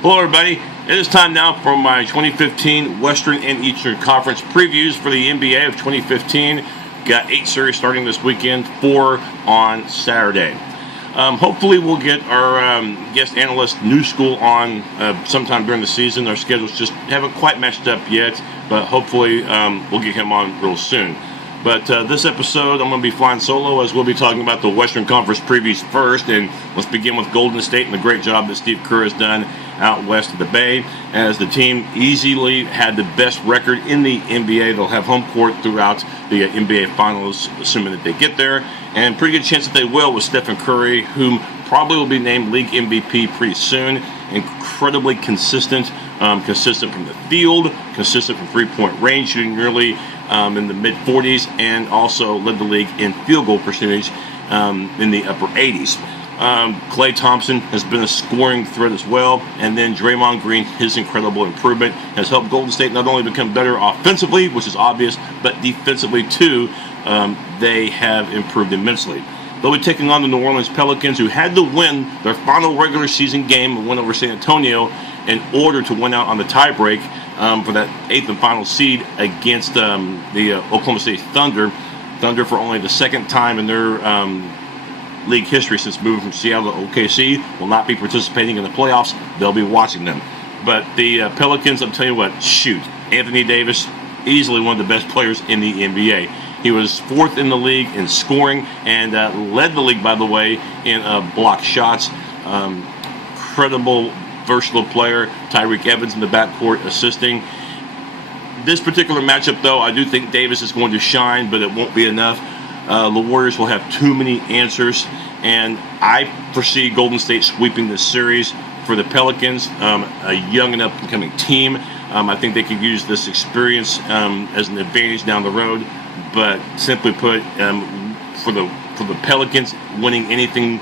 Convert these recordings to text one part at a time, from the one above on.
Hello everybody, it is time now for my 2015 Western and Eastern Conference previews for the NBA of 2015. Got 8 series starting this weekend, 4 on Saturday. Hopefully we'll get our guest analyst New School on sometime during the season. Our schedules just haven't quite matched up yet, but hopefully we'll get him on real soon. But this episode, I'm going to be flying solo as we'll be talking about the Western Conference previews first. And let's begin with Golden State and the great job that Steve Kerr has done out west of the Bay, as the team easily had the best record in the NBA. They'll have home court throughout the NBA Finals, assuming that they get there. And pretty good chance that they will with Stephen Curry, whom probably will be named League MVP pretty soon. Incredibly consistent. Consistent from the field, consistent from three-point range, shooting nearly in the mid-40s, and also led the league in field goal percentage in the upper 80s. Klay Thompson has been a scoring threat as well, and then Draymond Green, his incredible improvement, has helped Golden State not only become better offensively, which is obvious, but defensively too. They have improved immensely. They'll be taking on the New Orleans Pelicans, who had to win their final regular season game and win over San Antonio in order to win out on the tiebreak for that 8th and final seed against the Oklahoma City Thunder. Thunder, for only the second time in their league history since moving from Seattle to OKC, will not be participating in the playoffs. They'll be watching them. But the Pelicans, I'm telling you what, shoot. Anthony Davis, easily one of the best players in the NBA. He was 4th in the league in scoring and led the league, by the way, in block shots. Incredible, versatile player. Tyreke Evans in the backcourt assisting. This particular matchup, though, I do think Davis is going to shine, but it won't be enough. The Warriors will have too many answers, and I foresee Golden State sweeping this series. For the Pelicans, a young and up-and-coming team, I think they could use this experience as an advantage down the road. But simply put, for the Pelicans, winning anything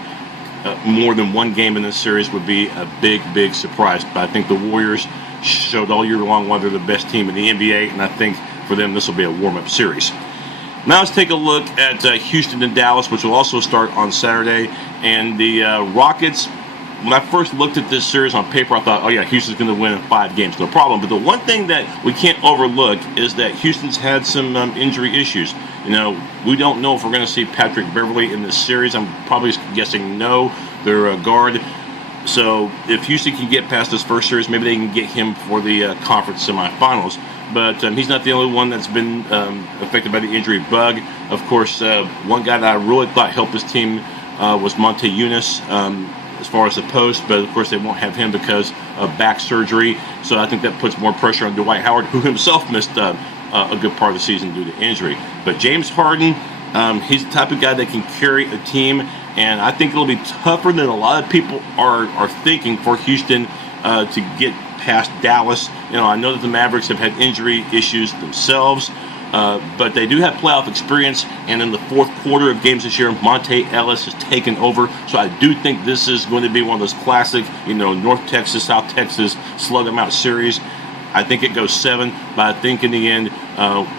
more than one game in this series would be a big, big surprise. But I think the Warriors showed all year long why they're the best team in the NBA, and I think for them this will be a warm-up series. Now let's take a look at Houston and Dallas, which will also start on Saturday. And the Rockets, when I first looked at this series on paper, I thought, oh yeah, Houston's going to win in 5 games, no problem. But the one thing that we can't overlook is that Houston's had some injury issues. You know, we don't know if we're going to see Patrick Beverley in this series. I'm probably guessing no. They're a guard. So if Houston can get past this first series, maybe they can get him for the conference semifinals. But he's not the only one that's been affected by the injury bug. Of course, one guy that I really thought helped his team was Monte Eunice. As far as the post, but of course they won't have him because of back surgery. So I think that puts more pressure on Dwight Howard, who himself missed a good part of the season due to injury. But James Harden, he's the type of guy that can carry a team, and I think it'll be tougher than a lot of people are thinking for Houston to get past Dallas. You know, I know that the Mavericks have had injury issues themselves, but they do have playoff experience, and in the fourth quarter of games this year, Monte Ellis has taken over. So I do think this is going to be one of those classic, you know, North Texas, South Texas slug 'em out series. I think it goes 7, but I think in the end,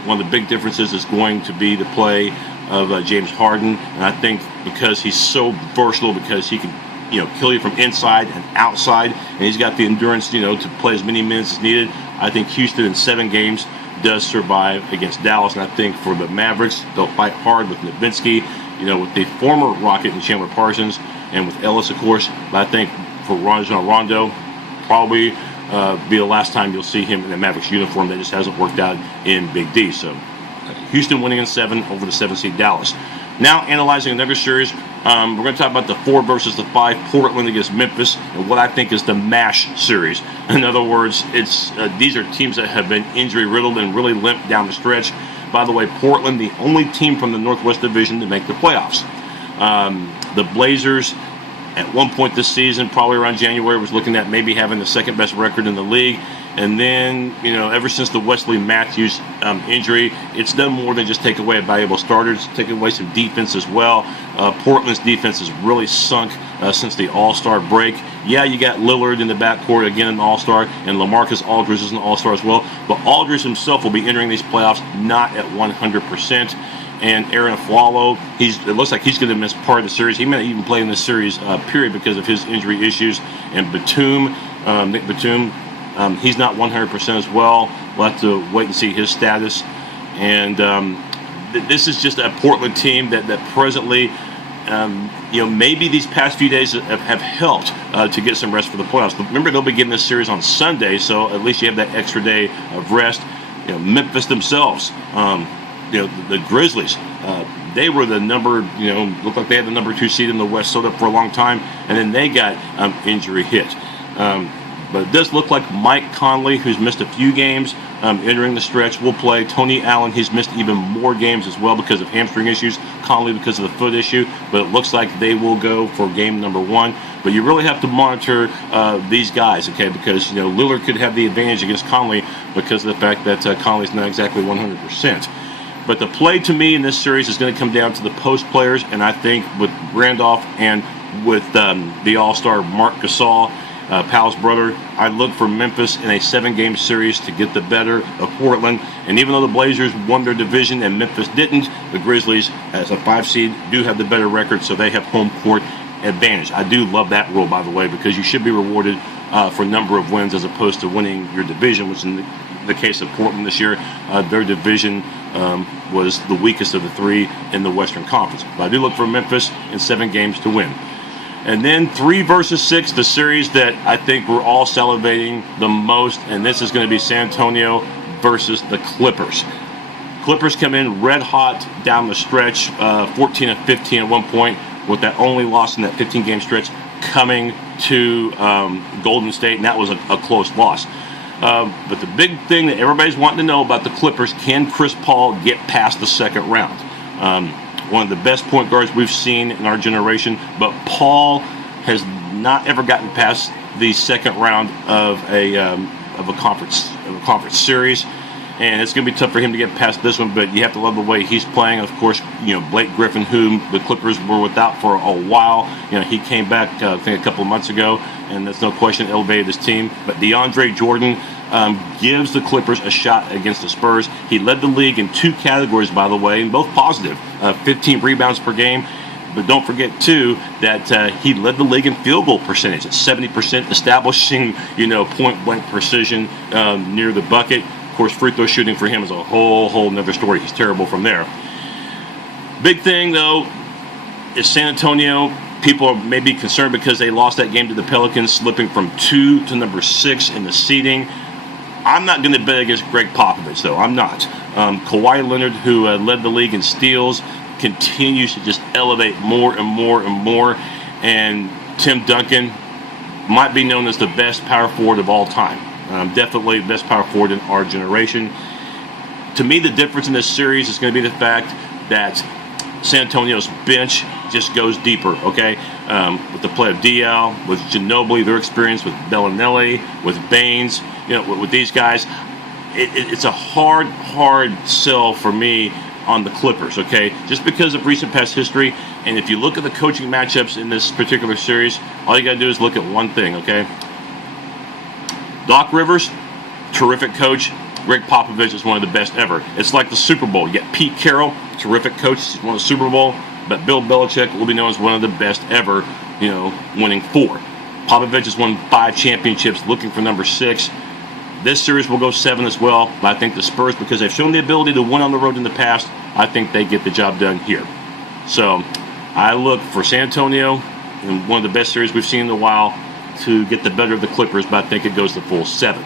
one of the big differences is going to be the play of James Harden, and I think because he's so versatile, because he can, you know, kill you from inside and outside, and he's got the endurance, you know, to play as many minutes as needed. I think Houston in 7 games does survive against Dallas, and I think for the Mavericks, they'll fight hard with Nowitzki, you know, with the former Rocket and Chandler Parsons, and with Ellis, of course. But I think for Rajon Rondo, probably be the last time you'll see him in a Mavericks uniform. That just hasn't worked out in Big D. So Houston winning in 7 over the 7 seed Dallas. Now analyzing another series, we're going to talk about the 4 versus the 5, Portland against Memphis, and what I think is the MASH series. In other words, it's these are teams that have been injury riddled and really limped down the stretch. By the way, Portland, the only team from the Northwest Division to make the playoffs. The Blazers, at one point this season, probably around January, was looking at maybe having the second best record in the league. And then, you know, ever since the Wesley Matthews injury, it's done more than just take away valuable starters, take away some defense as well. Portland's defense has really sunk since the All-Star break. Yeah, you got Lillard in the backcourt again, an All-Star, and LaMarcus Aldridge is an All-Star as well. But Aldridge himself will be entering these playoffs not at 100%. And Aaron Aflalo, it looks like he's going to miss part of the series. He may not even play in this series period because of his injury issues. And Batum Nick Batum. He's not 100% as well. We'll have to wait and see his status. And this is just a Portland team that presently, maybe these past few days have helped to get some rest for the playoffs. Remember, they'll begin this series on Sunday, so at least you have that extra day of rest. Memphis themselves, the Grizzlies, they were the looked like they had the number 2 seed in the West, sold up for a long time, and then they got injury hit. But it does look like Mike Conley, who's missed a few games entering the stretch, will play. Tony Allen, he's missed even more games as well because of hamstring issues. Conley because of the foot issue. But it looks like they will go for game number 1. But you really have to monitor these guys, okay? Because, Lillard could have the advantage against Conley because of the fact that Conley's not exactly 100%. But the play to me in this series is going to come down to the post players. And I think with Randolph and with the all-star Marc Gasol, Powell's brother, I look for Memphis in a 7-game series to get the better of Portland. And even though the Blazers won their division and Memphis didn't, the Grizzlies, as a 5 seed, do have the better record, so they have home court advantage. I do love that rule, by the way, because you should be rewarded for number of wins as opposed to winning your division, which in the case of Portland this year, their division was the weakest of the 3 in the Western Conference. But I do look for Memphis in 7 games to win. And then 3 versus 6, the series that I think we're all salivating the most, and this is going to be San Antonio versus the Clippers. Clippers come in red hot down the stretch, 14 of 15 at one point, with that only loss in that 15-game stretch coming to Golden State, and that was a close loss. But the big thing that everybody's wanting to know about the Clippers, can Chris Paul get past the second round? One of the best point guards we've seen in our generation, but Paul has not ever gotten past the second round of a conference series, and it's going to be tough for him to get past this one. But you have to love the way he's playing. Of course, Blake Griffin, whom the Clippers were without for a while, he came back I think a couple of months ago, and there's no question elevated his team. But DeAndre Jordan gives the Clippers a shot against the Spurs. He led the league in 2 categories, by the way, and both positive, 15 rebounds per game. But don't forget, too, that he led the league in field goal percentage at 70%, establishing, point-blank precision near the bucket. Of course, free throw shooting for him is a whole nother story. He's terrible from there. Big thing, though, is San Antonio. People are maybe concerned because they lost that game to the Pelicans, slipping from 2 to number 6 in the seeding. I'm not going to bet against Greg Popovich, though. I'm not. Kawhi Leonard, who led the league in steals, continues to just elevate more and more and more. And Tim Duncan might be known as the best power forward of all time. Definitely the best power forward in our generation. To me, the difference in this series is going to be the fact that San Antonio's bench just goes deeper, okay? With the play of DL, with Ginobili, their experience with Bellinelli, with Baines, with these guys, it's a hard sell for me on the Clippers, okay? Just because of recent past history, and if you look at the coaching matchups in this particular series, all you got to do is look at one thing, okay? Doc Rivers, terrific coach. Greg Popovich is one of the best ever. It's like the Super Bowl. You got Pete Carroll, terrific coach, he's won the Super Bowl, but Bill Belichick will be known as one of the best ever, winning 4. Popovich has won 5 championships, looking for number 6. This series will go 7 as well, but I think the Spurs, because they've shown the ability to win on the road in the past, I think they get the job done here. So I look for San Antonio in one of the best series we've seen in a while to get the better of the Clippers, but I think it goes the full 7.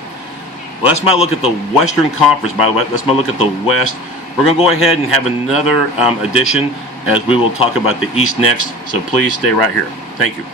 Well, that's my look at the Western Conference, by the way. That's my look at the West. We're going to go ahead and have another edition as we will talk about the East next, so please stay right here. Thank you.